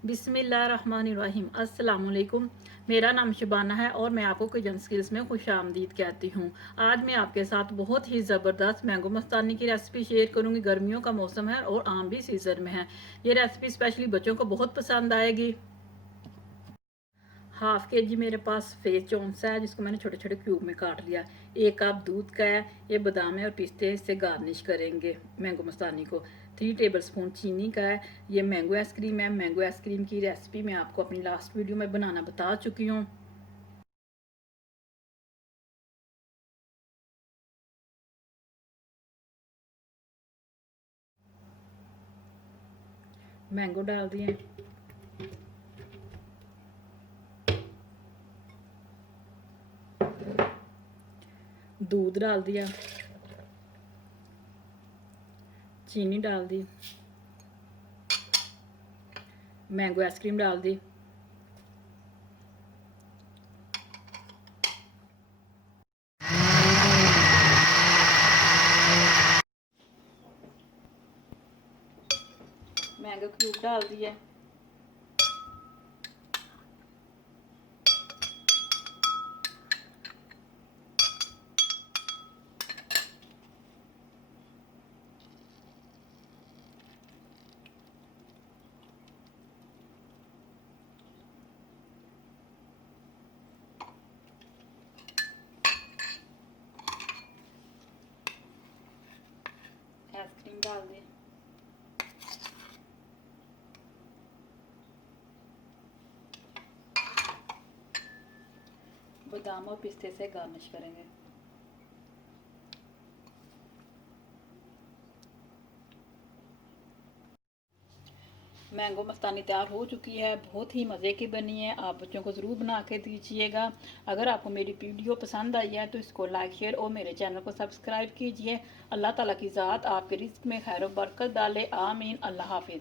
बिस्मिल्लाहिर्रहमानिर्रहीम। अस्सलाम वालेकुम। मेरा नाम शबाना है और मैं आपको किचन स्किल्स में खुशामदीद कहती हूँ। आज मैं आपके साथ बहुत ही ज़बरदस्त मैंगो मस्तानी की रेसिपी शेयर करूँगी। गर्मियों का मौसम है और आम भी सीज़न में है। ये रेसिपी स्पेशली बच्चों को बहुत पसंद आएगी। हाफ के जी मेरे पास फेस चॉम्स है जिसको मैंने छोटे छोटे क्यूब में काट लिया। 1 कप दूध का है। ये बादाम है और पिस्ते हैं, इससे गार्निश करेंगे मैंगो मस्तानी को। 3 टेबलस्पून चीनी का है। ये मैंगो आइसक्रीम है। मैंगो आइसक्रीम की रेसिपी मैं आपको अपनी लास्ट वीडियो में बनाना बता चुकी हूँ। मैंगो डाल दिए, दूध डाल दिया, चीनी डाल दी, मैंगो आइसक्रीम डाल दी, मैंगो क्यूब डाल दिए, आइसक्रीम डाल दी, बादाम और पिस्ते से गार्निश करेंगे। मैंगो मस्तानी तैयार हो चुकी है। बहुत ही मज़े की बनी है। आप बच्चों को ज़रूर बना के दीजिएगा। अगर आपको मेरी वीडियो पसंद आई है तो इसको लाइक शेयर और मेरे चैनल को सब्सक्राइब कीजिए। अल्लाह ताला की ज़ात आपके रिज़्क में खैर बरकत डाले। आमीन। अल्लाह हाफिज़।